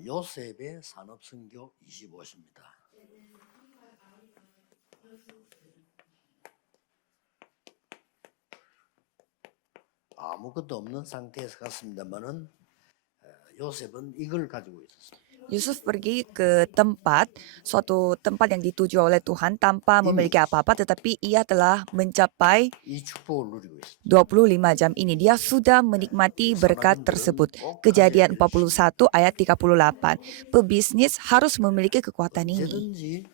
요셉의 산업선교 25시입니다. 아무것도 없는 상태에서 갔습니다만은 요셉은 이걸 가지고 있었습니다. Yusuf pergi ke suatu tempat yang dituju oleh Tuhan tanpa memiliki apa-apa, tetapi ia telah mencapai 이 축복을 누리고 있습니다. 25 jam ini. Dia sudah menikmati berkat tersebut. Kejadian 41 ayat 38. Pebisnis harus memiliki kekuatan ini. 언제든지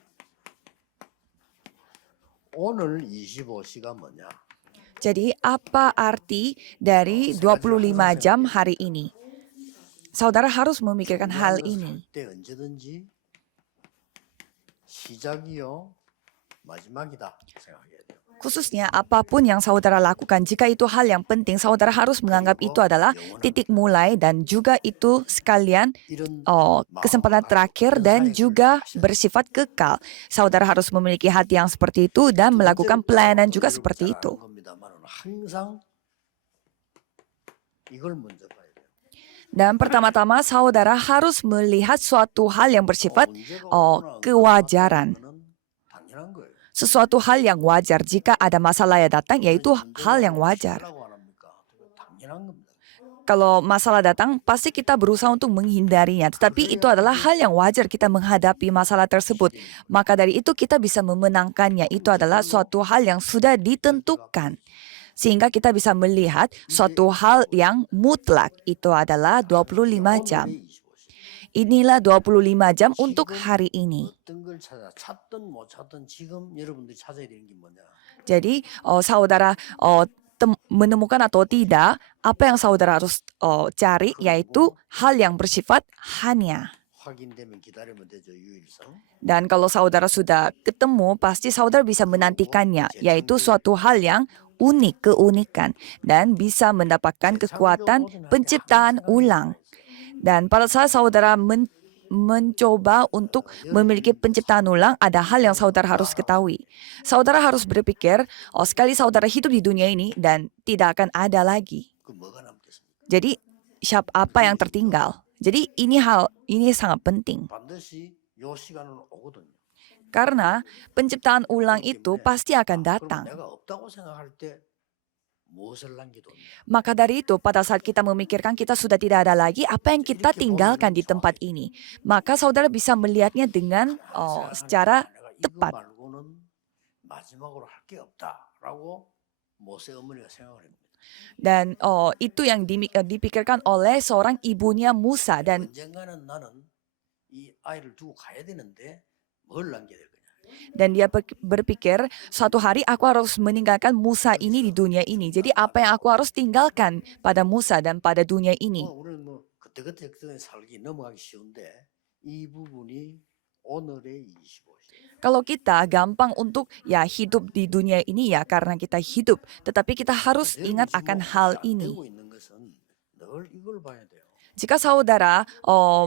오늘 25시가 뭐냐? Jadi apa arti dari 25 jam hari ini? Saudara harus memikirkan hal ini. 때 언제든지 시작이요 마지막이다 생각해야 돼요. Khususnya apapun yang saudara lakukan, jika itu hal yang penting, saudara harus menganggap itu adalah titik mulai dan juga itu sekalian 이런 kesempatan terakhir dan juga bersifat kekal. Saudara harus memiliki hati yang seperti itu dan melakukan pelayanan juga seperti itu. 항상 이걸 먼저 봐야 돼요. Dan pertama-tama saudara harus melihat suatu hal yang bersifat kewajaran. 당연한 거예요. Sesuatu hal yang wajar. Jika ada masalah yang datang, yaitu hal yang wajar. 당연한 겁니다. Kalau masalah datang, pasti kita berusaha untuk menghindarinya. Tetapi itu adalah hal yang wajar kita menghadapi masalah tersebut. Maka dari itu kita bisa memenangkannya. Itu adalah suatu hal yang sudah ditentukan. Sehingga kita bisa melihat suatu hal yang mutlak. Itu adalah 25 jam. Inilah 25 jam untuk hari ini. 어떤 걸 찾든 못 찾든 지금 여러분들이 찾아야 되는 게 뭐냐? Jadi saudara menemukan atau tidak, apa yang saudara harus cari yaitu hal yang bersifat hanya. 확인되면 기다리면 되죠. 유일성. Dan kalau saudara sudah ketemu, pasti saudara bisa menantikannya, yaitu suatu hal yang unik, keunikan, dan bisa mendapatkan kekuatan penciptaan ulang. Dan pada saat saudara mencoba untuk memiliki penciptaan ulang, ada hal yang saudara harus ketahui. Saudara harus berpikir, sekali saudara hidup di dunia ini dan tidak akan ada lagi. 그 뭐가 남겠습니까? Jadi, apa yang tertinggal? Jadi ini sangat penting. 반드시 요 시간은 오거든요. Karena penciptaan ulang itu pasti akan 그럼 datang. 내가 없다고 생각할 때 무엇을 남겨뒀냐? Maka dari itu, pada saat kita memikirkan kita sudah tidak ada lagi, apa yang kita tinggalkan di tempat ini? Maka saudara bisa melihatnya dengan secara 내가 tepat. 이거 말고는 마지막으로 할 게 없다라고 모세 어머니가 생각을 합니다. Dan itu yang dipikirkan oleh seorang ibunya Musa. Dan 언젠가는 나는 이 아이를 두고 가야 되는데 뭘 남겨야 될 거냐? dia berpikir, suatu hari aku harus meninggalkan Musa ini di dunia ini. Jadi apa yang aku harus tinggalkan pada Musa dan pada dunia ini? 우리는 그때그때 살기 넘어가기 쉬운데 이 부분이 오늘의 25시. Kalau kita gampang untuk hidup di dunia ini karena kita hidup. Tetapi kita harus ingat akan hal ini. 있는 것은 늘 이걸 봐야 돼요. Jika saudara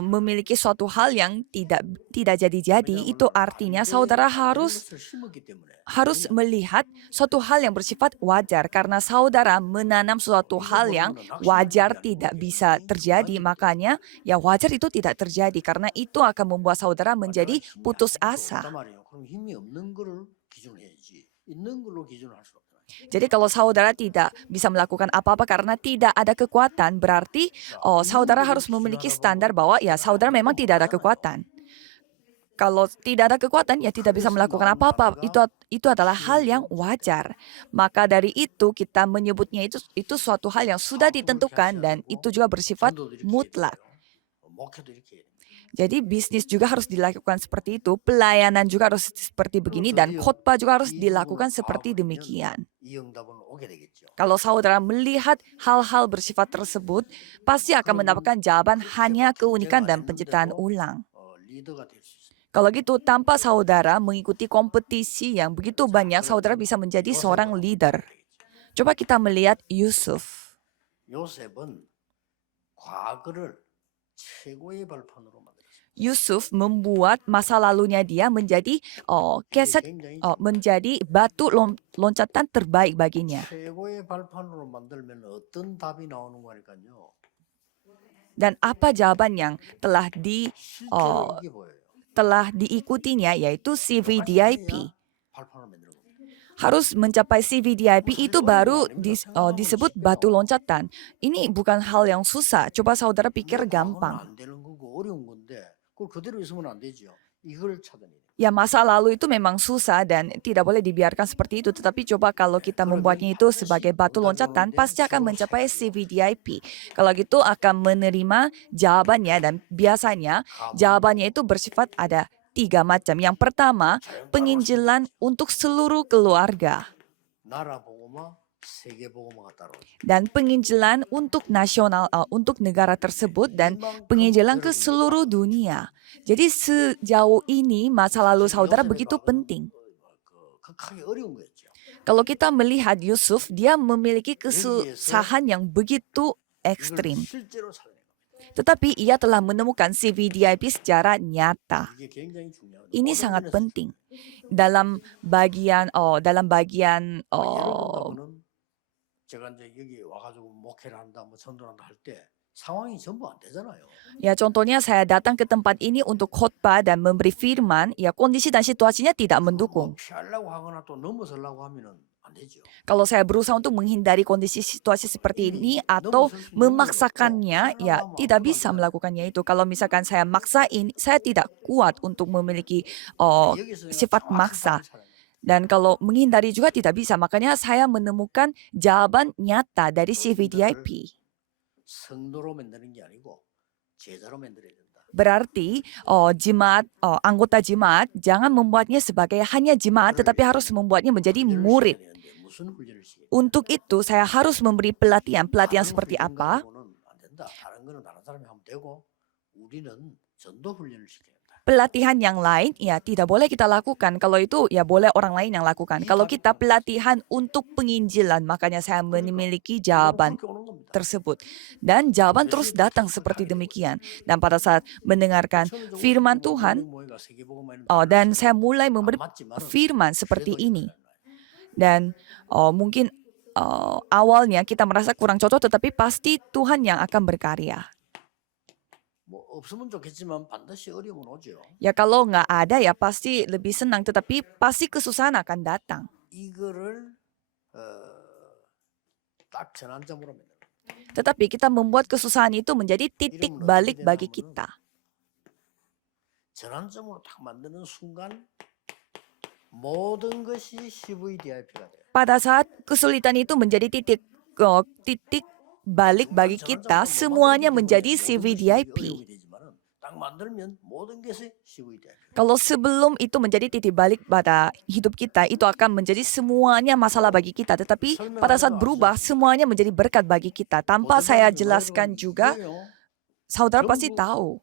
memiliki suatu hal yang tidak jadi-jadi, itu artinya saudara harus melihat suatu hal yang bersifat wajar. Karena saudara menanam suatu hal yang wajar tidak bisa terjadi, makanya wajar itu tidak terjadi. Karena itu akan membuat saudara menjadi putus asa. 그럼 힘이 없는 거를 기준해야지. 있는 걸로 기준을 할 수 없다. Jadi kalau saudara tidak bisa melakukan apa-apa karena tidak ada kekuatan, berarti saudara harus memiliki standar bahwa saudara memang tidak ada kekuatan. Kalau tidak ada kekuatan, tidak bisa melakukan apa-apa. Itu adalah hal yang wajar. Maka dari itu kita menyebutnya itu suatu hal yang sudah ditentukan dan itu juga bersifat mutlak. 목회도 이렇게 해야 됩니다. Jadi bisnis juga harus dilakukan seperti itu, pelayanan juga harus seperti begini, dan khotbah juga harus dilakukan seperti demikian. 이 응답은 오게 되겠죠. Kalau saudara melihat hal-hal bersifat tersebut, pasti akan mendapatkan jawaban hanya keunikan dan penciptaan ulang. 리더가 될 수 있습니다. Kalau gitu, tanpa saudara mengikuti kompetisi yang begitu banyak, saudara bisa menjadi seorang leader. Coba kita melihat Yusuf. 요셉은 과거를 최고의 발판으로 만들었습니다. Yusuf membuat masa lalunya dia menjadi menjadi batu loncatan terbaik baginya. 최고의 발판으로 만들면 어떤 답이 나오는 거니까요. Dan apa jawaban yang 실제로 이게 보여요. telah diikutinya, yaitu CVDIP. 발판을 만드는 겁니다. Harus mencapai CVDIP itu baru disebut batu loncatan. Ini bukan hal yang susah. Coba saudara pikir gampang. 안 되는 거고 어려운 건데 그걸 그대로 있으면 안 되죠. 이걸 찾아내는. Ya, masa lalu itu memang susah dan tidak boleh dibiarkan seperti itu. Tetapi coba kalau kita membuatnya itu sebagai batu loncatan, pasti akan mencapai CVDIP. Kalau gitu akan menerima jawabannya, dan biasanya jawabannya itu bersifat ada 3 macam. Yang pertama, penginjilan untuk seluruh keluarga. 나라 보고마, 세계 보고마가 따라오죠. Dan penginjilan untuk nasional, untuk negara tersebut, dan penginjilan ke seluruh dunia. Jadi sejauh ini masa lalu saudara begitu penting. 극하게 어려운 거였죠. Kalau kita melihat Yusuf, dia memiliki kesusahan yang begitu ekstrim. 이걸 실제로 찾아내는 겁니다. Tetapi ia telah menemukan CVDIP secara nyata. 이게 굉장히 중요해요. Ini sangat penting. Dalam bagian 제가 이제 여기 와가지고 목회를 한다, 뭐 전도를 한다 할 때 상황이 전부 안 되잖아요. ya, contohnya saya datang ke tempat ini untuk khotbah dan memberi firman, ya kondisi dan situasinya tidak mendukung. 피하려고 하거나 또 넘어서려고 하면은 안 되죠. Kalau saya berusaha untuk menghindari kondisi situasi seperti ini atau memaksakannya, ya tidak bisa melakukannya itu. Kalau misalkan saya maksain, saya tidak kuat untuk memiliki 여기서 sifat 정확한 maksa. 답을 찾아내는 거예요. Dan kalau menghindari juga tidak bisa. Makanya saya menemukan jawaban nyata dari CVDIP. 성도로 만드는 게 아니고 제자로 만들어야 된다. Berarti anggota jemaat jangan membuatnya sebagai hanya jemaat, tetapi harus membuatnya menjadi 훈련을 murid. 시켜야 되는데 무슨 훈련을 시켜야 돼요? Untuk itu saya harus memberi pelatihan 다른 seperti 훈련 apa? 가지고는 안 된다. 다른 거는 다른 사람이 하면 되고 우리는 전도 훈련을 시켜야 된다. Pelatihan yang lain ya tidak boleh kita lakukan. Kalau itu ya boleh orang lain yang lakukan. Kalau kita pelatihan untuk penginjilan, makanya saya memiliki jawaban 그렇게 오는 겁니다. tersebut. Dan jawaban terus datang seperti demikian. Dan pada saat mendengarkan firman Tuhan, dan saya mulai memberi firman seperti ini. Dan mungkin awalnya kita merasa kurang cocok, tetapi pasti Tuhan yang akan berkarya. 뭐 없으면 좋겠지만 반드시 어려움은 오죠. Ya kalau nggak ada ya pasti lebih senang, tetapi pasti kesusahan akan datang. 이거를 딱 전환점으로 만드는 거예요. Tetapi kita membuat kesusahan itu menjadi titik balik bagi kita. 전환점으로 딱 만드는 순간 모든 것이 CVDIP가 돼요. Pada saat kesulitan itu menjadi titik balik bagi kita, semuanya menjadi CVDIP. 딱 만들면 모든 것이 CVDIP. Kalau sebelum itu menjadi titik balik pada hidup kita, itu akan menjadi semuanya masalah bagi kita. Tetapi pada saat berubah, semuanya menjadi berkat bagi kita. Tanpa saya jelaskan juga, saudara pasti tahu.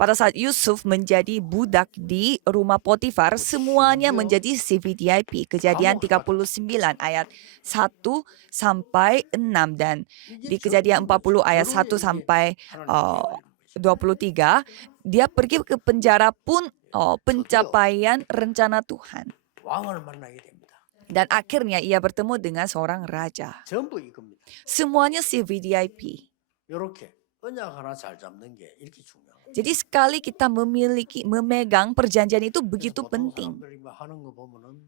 Pada saat Yusuf menjadi budak di rumah Potifar, semuanya menjadi CVDIP. Kejadian 39 ayat 1 sampai 6, dan di Kejadian 40 ayat 1 sampai 23, dia pergi ke penjara pun pencapaian rencana Tuhan. 왕을 만나게 됩니다. Dan akhirnya ia bertemu dengan seorang raja. 전부 이겁니다. Semuanya CVDIP. 이렇게 언약 하나 잘 잡는 게 이렇게 중요해요. Jadi sekali kita memegang perjanjian itu begitu penting. 사람들이 뭐 하는 거 보면은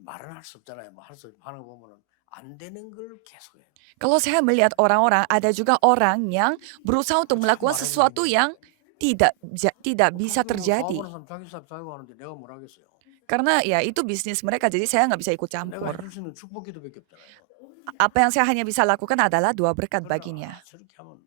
말은 할 수 없잖아요. 뭐 할 수 하는 거 보면은 안 되는 걸 계속해요. Kalau saya melihat orang-orang, ada juga orang yang berusaha untuk melakukan sesuatu yang tidak bisa terjadi. 자기 사업 자기가 하는데 내가 뭘 하겠어요? Karena ya itu bisnis mereka, jadi saya nggak bisa ikut 내가 campur. 해줄 수 있는 축복 기도밖에 없잖아요. Apa yang saya hanya bisa lakukan adalah 2 berkat baginya. 저렇게 하면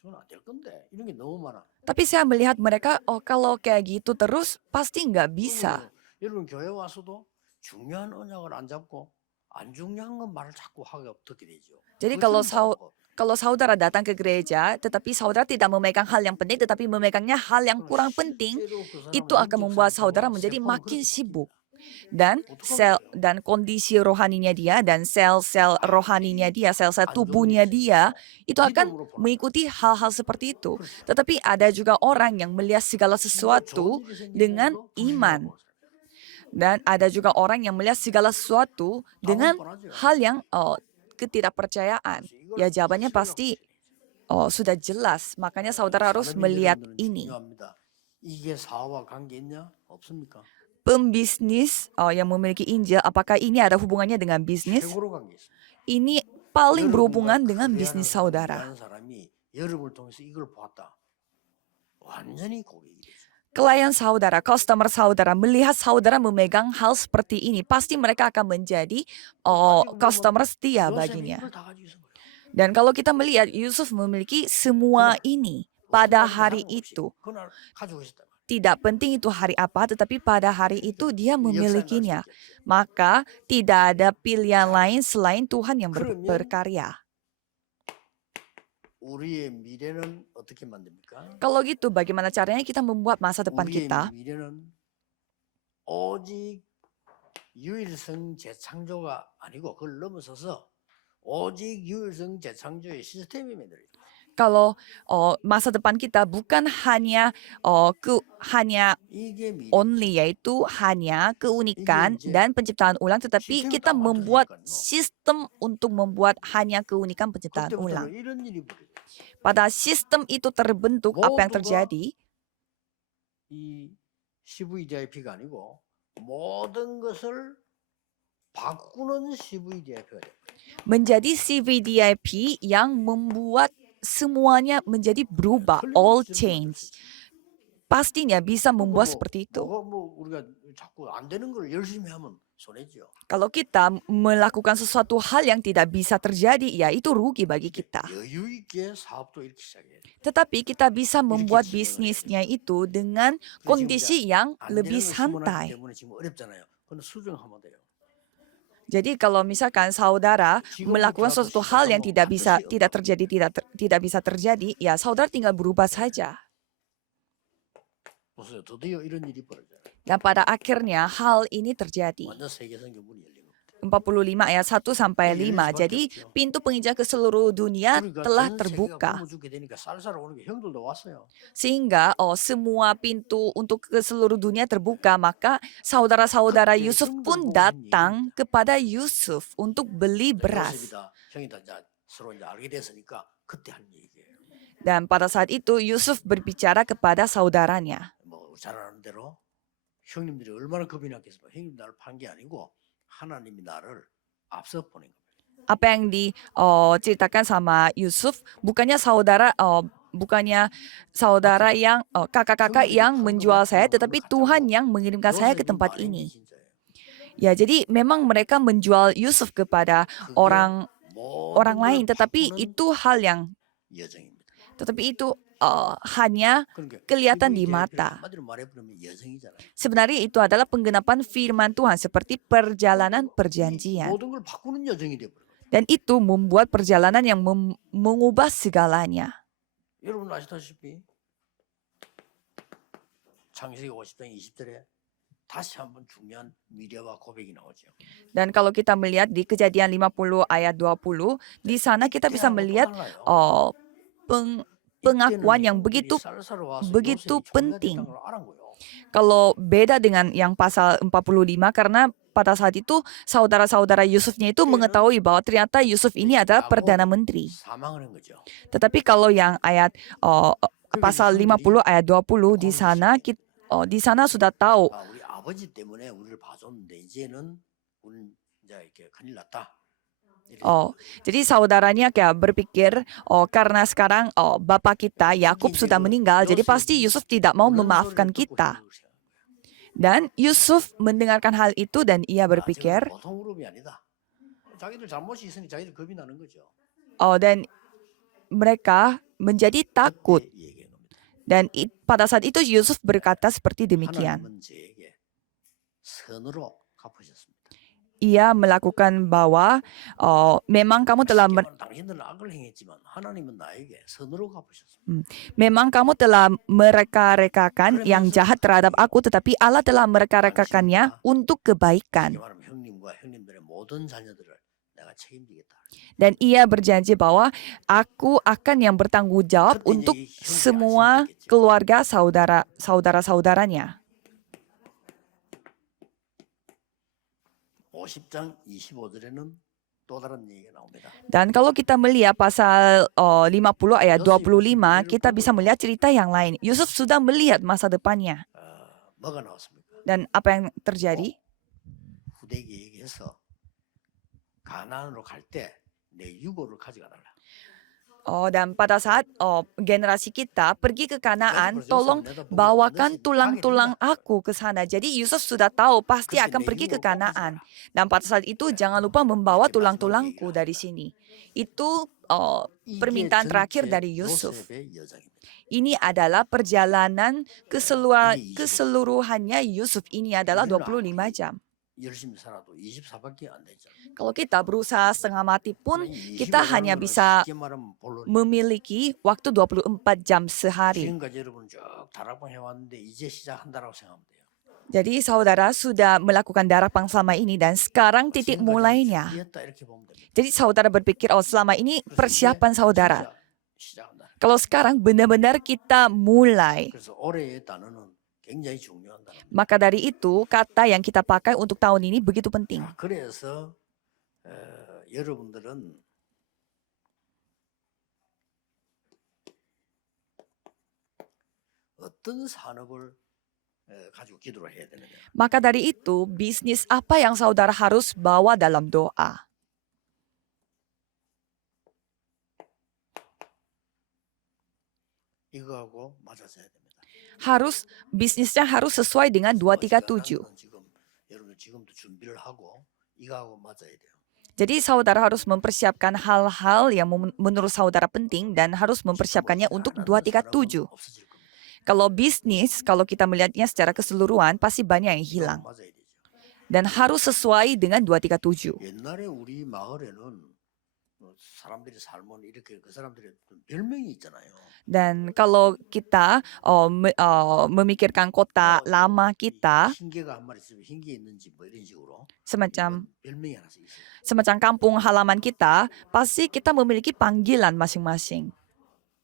저건 안 될 건데 이런 게 너무 많아. Tapi saya melihat mereka, kalau kayak gitu terus pasti nggak bisa. 여러분 교회 와서도 중요한 언약을 안 잡고 안 중요한 건 말을 자꾸 하게 어떻게 되죠? Jadi kalau saudara datang ke gereja, tetapi saudara tidak memegang hal yang penting, tetapi memegangnya hal yang kurang penting, itu akan membuat saudara menjadi makin sibuk. Dan kondisi rohaninya dia dan sel-sel rohaninya dia, sel-sel tubuhnya dia, itu akan mengikuti hal-hal seperti itu. Tetapi ada juga orang yang melihat segala sesuatu dengan iman. Dan ada juga orang yang melihat segala sesuatu dengan hal yang ketidakpercayaan. Ya jawabannya pasti sudah jelas. Makanya saudara harus melihat 산업인들은 ini. 중요합니다. 이게 사업과 관계 있냐? 없습니까? Pembisnis yang memiliki Injil, apakah ini ada hubungannya dengan bisnis? 최고로 관계 있습니다. Ini paling berhubungan 여러분과 dengan 거래하는 bisnis 사람, saudara. 일하는 사람이 여러분을 통해서 이걸 보았다. 완전히 고객이 되죠. Klien saudara, customer saudara melihat saudara memegang hal seperti ini, pasti mereka akan menjadi customer setia 요셉이 baginya. 이걸 다 가지고 있은 거예요. Dan kalau kita melihat Yusuf memiliki semua ini pada hari itu, 그날 가지고 있었다. tidak penting itu hari apa, tetapi pada hari itu dia 역사에 memilikinya. 날 수밖에 없죠. Maka tidak ada pilihan lain selain Tuhan yang 그러면 berkarya. 우리의 미래는 어떻게 만듭니까? Kalau gitu, bagaimana caranya kita membuat masa depan 우리의 kita? 미래는 오직 유일성 재창조가 아니고 그걸 넘어서서 오직 유일성 재창조의 시스템이 만들어요. Kalau masa depan kita bukan hanya hanya 이게 미래. only, yaitu hanya keunikan dan penciptaan ulang, tetapi kita membuat sistem untuk membuat hanya keunikan penciptaan ulang. 그때부터는 이런 일이 벌어져요. Pada sistem itu terbentuk apa yang terjadi? 이 CVDIP가 아니고 모든 것을 바꾸는 CVDIP가 돼요. Menjadi CVDIP yang membuat semuanya menjadi berubah, all change. Pastinya bisa membuat seperti itu. 뭐 우리가 자꾸 안 되는 걸 열심히 하면 손해죠. Kalau kita melakukan sesuatu hal yang tidak bisa terjadi, ya itu rugi bagi kita. 여유 있게 사업도 이렇게 시작해야 돼. Tetapi kita bisa membuat bisnisnya itu dengan kondisi yang 안 lebih 되는 걸 santai. 때문에 지금 어렵잖아요. 그건 수정하면 돼요. Jadi kalau misalkan saudara melakukan sesuatu hal yang tidak bisa terjadi, ya saudara tinggal berubah saja. 보세요. 드디어 이런 일이 벌어져요. Dan pada akhirnya hal ini terjadi. 완전 세계 성경문이 열린 겁니다. 45 ayat 1 sampai 5. Jadi pintu penginjal ke seluruh dunia telah terbuka. 굶어 죽게 되니까 쌀쌀 오는 게 형들도 왔어요. Sehingga semua pintu untuk ke seluruh dunia terbuka, maka saudara-saudara Yusuf pun datang kepada Yusuf untuk beli beras. 요셉이다, 형이다 이제 서로 이제 알게 됐으니까 그때 한 얘기예요. Dan pada saat itu Yusuf berbicara kepada saudaranya. 뭐 잘 아는 대로 형님들이 얼마나 겁이 났겠어요. 형님 나를 판 게 아니고 하나님이 나를 앞서 보낸 겁니다. Apa yang diceritakan sama Yusuf, bukannya saudara yang kakak-kakak yang menjual saya, tetapi Tuhan yang mengirimkan saya ke tempat ini. Ya, jadi memang mereka menjual Yusuf kepada orang lain, tetapi itu hal yang hanya kelihatan di mata. Sebenarnya itu adalah penggenapan firman Tuhan seperti perjalanan perjanjian. Dan itu membuat perjalanan yang mengubah segalanya. 여러분 아시다시피 창세기 50장 20절에 다시 한번 중요한 미래와 고백이 나오죠. Dan kalau kita melihat di Kejadian 50 ayat 20, di sana kita bisa melihat pengakuan yang begitu penting. Kalau beda dengan yang pasal 45, karena pada saat itu saudara-saudara Yusufnya itu mengetahui bahwa ternyata Yusuf ini adalah Perdana Menteri. Tetapi kalau yang ayat pasal 50 ayat 20 di sana sudah tahu. Jadi saudaranya kayak berpikir, karena sekarang bapak kita Yakub sudah meninggal, jadi pasti Yusuf tidak mau memaafkan kita. Dan Yusuf mendengarkan hal itu dan ia berpikir, dan mereka menjadi takut. Dan pada saat itu Yusuf berkata seperti demikian. Ia melakukan bahwa memang kamu telah mereka-rekakan yang jahat terhadap aku, tetapi Allah telah mereka-rekakannya untuk kebaikan. Dan ia berjanji bahwa aku akan yang bertanggung jawab untuk semua keluarga saudara-saudaranya. 50장 25절에는 또 다른 얘기가 나옵니다. Dan kalau kita melihat pasal 50 ayat 25, kita bisa melihat cerita yang lain. Yusuf sudah melihat masa depannya. 뭐가 나왔습니까? Dan apa yang terjadi? 후대에게 얘기해서 가나안으로 갈 때 내 유고를 가져가 달라. Dan pada saat generasi kita pergi ke Kanaan, tolong bawakan tulang-tulang aku ke sana. Jadi Yusuf sudah tahu pasti akan pergi ke Kanaan. Dan pada saat itu jangan lupa membawa tulang-tulangku dari sini. Itu permintaan terakhir dari Yusuf. 요셉의 여정입니다. Ini adalah perjalanan keseluruhannya Yusuf. Ini adalah 25 jam. 열심히 살아도 24밖에 안 되죠. Kalau kita berusaha setengah mati pun, kita hanya bisa 쉽게 말하면 본론. memiliki waktu 24 jam sehari. 지금까지 여러분 쭉 다락방 해왔는데 이제 시작한다라고 생각하면 돼요. Jadi saudara sudah melakukan darapang selama ini dan sekarang titik 지금까지 mulainya. 준비했다 이렇게 보면 됩니다. Jadi saudara berpikir, oh selama ini 그래서 persiapan 이제 saudara. 진짜 시작한다. Kalau sekarang benar-benar kita mulai. 그래서 올해의 단어는 굉장히 중요한 단어입니다. Maka dari itu, kata yang kita pakai untuk tahun ini begitu penting. 자, 그래서 여러분들은 어떤 산업을 가지고 기도를 해야 되느냐? Maka dari itu, bisnis apa yang saudara harus bawa dalam doa? 이거하고 맞아져야 됩니다. Bisnisnya harus sesuai dengan 237. 지금 여러분 지금도 준비를 하고 이거하고 맞아야 돼요. Jadi saudara harus mempersiapkan hal-hal yang menurut saudara penting dan harus mempersiapkannya untuk 237. 없어질 겁니다. Kalau bisnis, kalau kita melihatnya secara keseluruhan, pasti banyak yang hilang. 맞아야 되죠. Dan harus sesuai dengan 237. 옛날에 우리 마을에는 사람들이 살면 이렇게 그 사람들의 별명이 있잖아요. Dan kalau kita memikirkan kota lama kita, 흰개가 한 마리 있으면 흰개 있는지 뭐 이런 식으로 semacam 별명이 하나씩 있어요. kampung halaman kita, pasti kita memiliki panggilan masing-masing.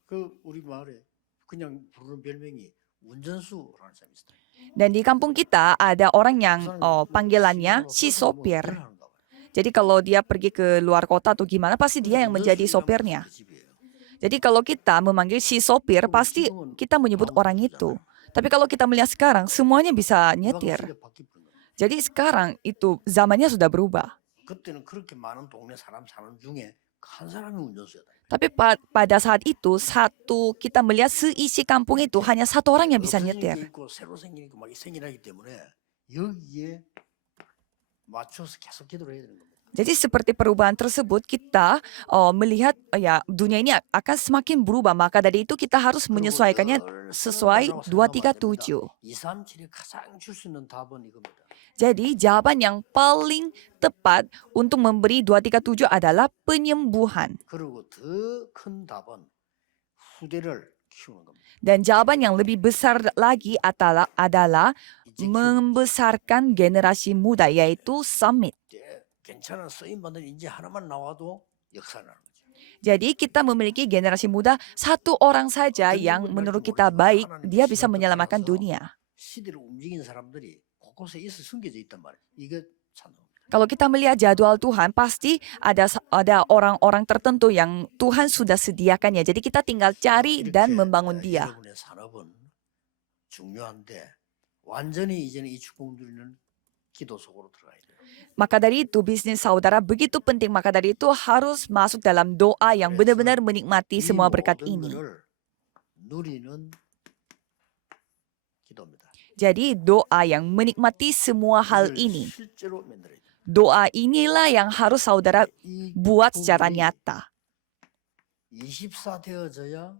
그 우리 마을에 그냥 부르는 별명이 운전수라는 사람이 있어요. Dan di kampung kita ada orang yang panggilannya si sopir. Jadi kalau dia pergi ke luar kota atau gimana, pasti dia yang menjadi sopirnya. Jadi kalau kita memanggil si sopir, pasti kita menyebut orang itu. Tapi kalau kita melihat sekarang, semuanya bisa nyetir. Jadi sekarang itu zamannya sudah berubah. 그때는 그렇게 많은 동네 사람 사는 중에 한 사람이 운전수였다. Tapi pada saat itu, kita melihat seisi kampung itu hanya satu orang yang bisa nyetir. 있고 새로 생기니까 막 생기나기 때문에 여기에 맞춰서 계속 기도를 해야 되는 겁니다. Jadi seperti perubahan tersebut, kita melihat ya dunia ini akan semakin berubah. Maka dari itu kita harus menyesuaikannya sesuai 237. 237이 가장 줄 수 있는 답은 이겁니다. Jadi jawaban yang paling tepat untuk memberi 237 adalah penyembuhan. 그리고 더 큰 답은 후대를 키우는 겁니다. Dan jawaban yang lebih besar lagi adalah 이제 키우는 membesarkan generasi muda, yaitu summit. 괜찮은 쓰임받는 인재 하나만 나와도 역사를 하는 거죠. Jadi kita memiliki generasi muda, satu orang saja yang menurut kita baik, dia bisa menyelamatkan dunia. 시대를 움직이는 사람들이 곳곳에 있어 숨겨져 있단 말이에요. 이게 찬송입니다. Kalau kita melihat jadwal Tuhan, pasti ada orang-orang tertentu yang Tuhan sudah sediakannya. Jadi kita tinggal cari dan membangun dia. 여러분의 산업은 중요한데 완전히 이제는 이 축복 누리는 기도 속으로 들어가야 돼요. Maka dari itu bisnis saudara begitu penting. Maka dari itu harus masuk dalam doa yang benar-benar menikmati 이 semua berkat 모든 ini. 것을 누리는 기도입니다. Jadi doa yang menikmati semua hal 이걸 ini. 실제로 만들어야 돼요. Doa inilah yang harus saudara 이 buat secara 축복이 nyata. 24 되어져야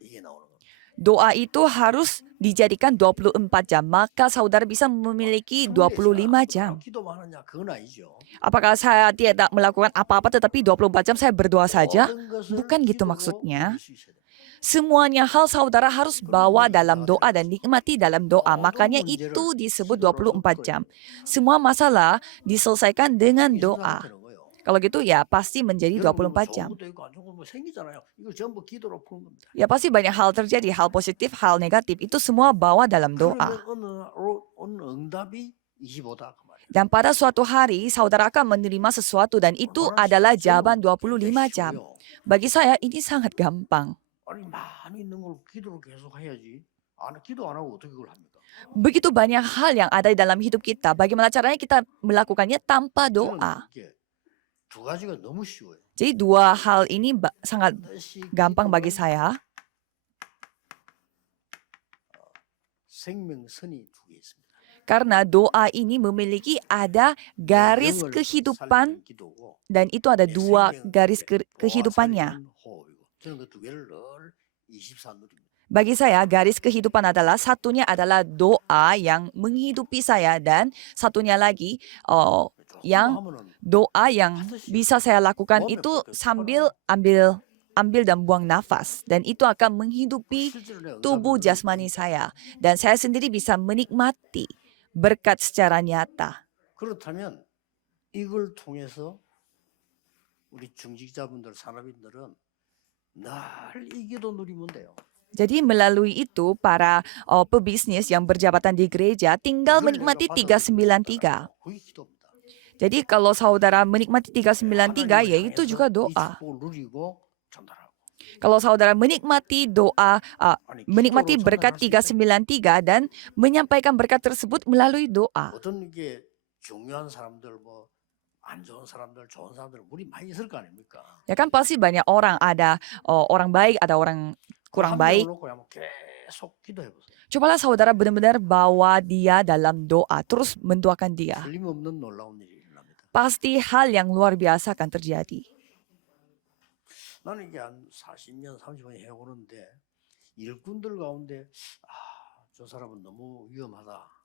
이게 나오는 겁니다. Doa itu harus dijadikan 24 jam. Maka saudara bisa memiliki 25 jam. 기도만 하느냐 그건 아니죠. Apakah saya tidak melakukan apa-apa tetapi 24 jam saya berdoa saja? 모든 것을 Bukan gitu 기도로 maksudnya. 누릴 수 있어야 돼요. Semuanya hal saudara harus bawa dalam doa dan nikmati dalam doa. Makanya itu disebut 24 jam. Semua masalah diselesaikan dengan 이 doa. 생각하는 거예요. Kalau gitu ya pasti menjadi 여러분 24 좋은 jam. 것도 있고 안 좋은 것도 생기잖아요. 이거 전부 기도로 푸는 겁니다. Ya pasti banyak hal terjadi, hal positif, hal negatif. Itu semua bawa dalam doa. 그러면 어느 응답이 25다 그 말이에요. Dan pada suatu hari saudara akan menerima sesuatu dan itu adalah jawaban 25 jam. Bagi saya ini sangat gampang. 아니 많이 있는 걸 기도를 계속 해야지. 기도 안 하고 어떻게 그걸 합니까? Begitu banyak hal yang ada di dalam hidup kita. Bagaimana caranya kita melakukannya tanpa 저는 doa? 이게 두 가지가 너무 쉬워요. Jadi dua hal ini sangat 반드시 gampang bagi 기도는 saya. 생명선이 두 개 있습니다. Karena doa ini memiliki ada garis 영을 kehidupan 살리는 기도고 dan itu ada 내 dua 생명을 garis 도와 kehidupannya. 살리는 호흡이고 저는 그 두 개를 늘 24 누립니다. Bagi saya garis kehidupan adalah satunya adalah doa yang menghidupi saya dan satunya lagi 조금만 yang 하면은 doa yang bisa saya lakukan itu sambil ambil dan buang nafas dan itu akan menghidupi 실제로 내 tubuh 응답을 jasmani saya dan saya sendiri bisa menikmati berkat secara nyata. 그렇다면 이걸 통해서 우리 중직자분들 산업인들은 늘 이 기도 누리면 돼요. Jadi melalui itu para pebisnis yang berjabatan di gereja tinggal 그걸 menikmati 내가 받아들이고 393. 그게 기도입니다. Jadi kalau saudara menikmati 393 yaitu juga 이 doa. 축복을 누리고 전달하고. Kalau saudara menikmati doa, 아니, menikmati 기도로 berkat 전달할 수 있다. 393 dan menyampaikan berkat tersebut melalui doa. 어떤 게 중요한 사람들 안 좋은 사람들 좋은 사람들 우리 많이 있을 거 아닙니까? Ya kan pasti banyak orang, ada orang baik, ada orang kurang 한 baik. 명을 놓고 한번 계속 기도해 보세요. Cobalah saudara benar-benar bawa dia dalam doa, terus mendoakan dia. 틀림없는 놀라운 일이 일어납니다. Pasti hal yang luar biasa akan terjadi. 나는 이게 한 40년, 30년 해오는데 일꾼들 가운데 저 사람은 너무 위험하다.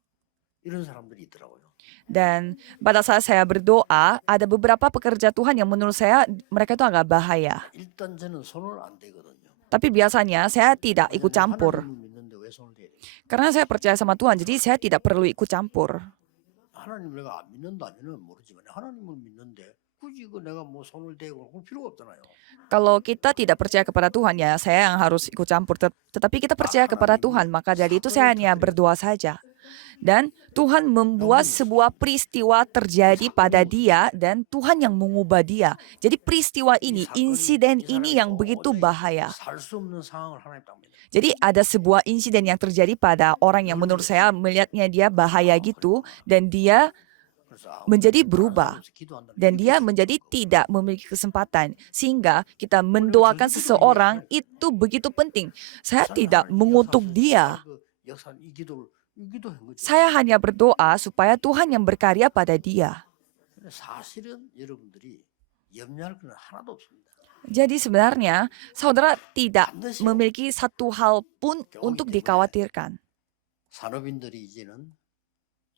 이런 사람들이 있더라고요. Dan pada saat saya berdoa, ada beberapa pekerja Tuhan yang menurut saya mereka itu agak bahaya. 일단 저는 손을 안 대거든요. Tapi biasanya saya tidak ikut campur. 하나님을 믿는데 왜 손을 대야 돼요? Karena saya percaya sama Tuhan, jadi saya tidak perlu ikut campur. 하나님을 내가 안 믿는다면은 모르지만 하나님을 믿는데 굳이 내가 뭐 손을 대고 그럴 필요가 없잖아요. Kalau kita tidak percaya kepada Tuhan, ya saya yang harus ikut campur. Tetapi kita percaya kepada Tuhan, maka dari itu saya hanya berdoa saja. Dan Tuhan membuat sebuah peristiwa terjadi pada dia dan Tuhan yang mengubah dia. Jadi peristiwa ini, insiden ini yang begitu bahaya. 살수 없는 상황을 하나님 딱 믿어요. Jadi ada sebuah insiden yang terjadi pada orang yang menurut saya melihatnya dia bahaya gitu dan dia 그래서 menjadi berubah. Dan dia menjadi tidak memiliki kesempatan. Sehingga kita mendoakan seseorang itu begitu penting. Saya tidak mengutuk dia. Saya hanya berdoa supaya Tuhan yang berkarya pada dia. 사실은 여러분들이 염려할 건 하나도 없습니다. Jadi sebenarnya saudara tidak memiliki satu hal pun untuk dikhawatirkan. 산업인들이 이제는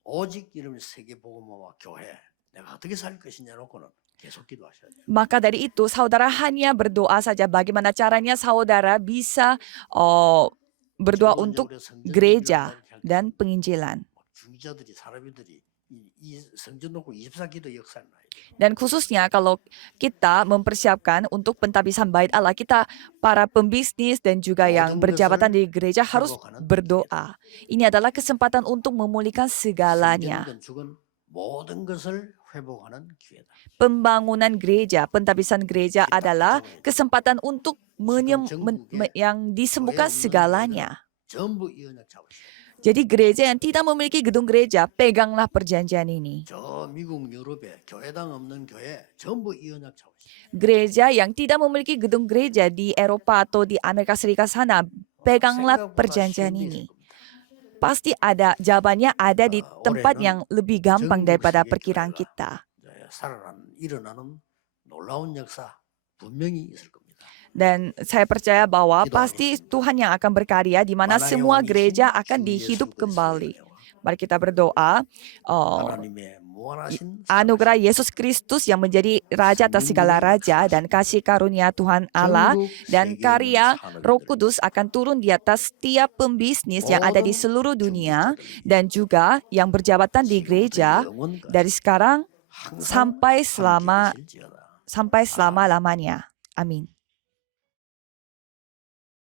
오직 이름의 세계복음화와 교회 내가 어떻게 살 것이냐 놓고는 계속 기도하셔야 돼요. Maka dari itu saudara hanya berdoa saja bagaimana caranya saudara bisa berdoa untuk gereja dan penginjilan. 중직자들이 산업인들이 이 성전 놓고 24기도 역사를 나요. Dan khususnya kalau kita mempersiapkan untuk pentabisan bait Allah, kita para pembisnis dan juga yang berjabatan di gereja harus berdoa. Ini adalah kesempatan untuk memulihkan segalanya. 모든 것을 회복하는 기회다. Pembangunan gereja, pentabisan gereja adalah kesempatan untuk yang disembuhkan segalanya. 전부 이 언약 잡으시오. Jadi gereja yang tidak memiliki gedung gereja, peganglah perjanjian ini. 저 미국 유럽에 교회당 없는 교회 전부 이 언약 잡으시오. Gereja yang tidak memiliki gedung gereja di Eropa atau di Amerika Serikat sana, peganglah perjanjian ini. Pasti ada jawabannya ada di tempat yang lebih gampang daripada perkiraan kita. 일어나는 놀라운 역사 분명히 있을 겁니다. Dan saya percaya bahwa pasti Tuhan yang akan berkarya di mana semua gereja akan dihidup kembali. Mari kita berdoa. Anugerah Yesus Kristus yang menjadi Raja atas segala raja dan kasih karunia Tuhan Allah dan karya Roh Kudus akan turun di atas setiap pembisnis yang ada di seluruh dunia dan juga yang berjabatan di gereja dari sekarang sampai selama-lamanya. Amin.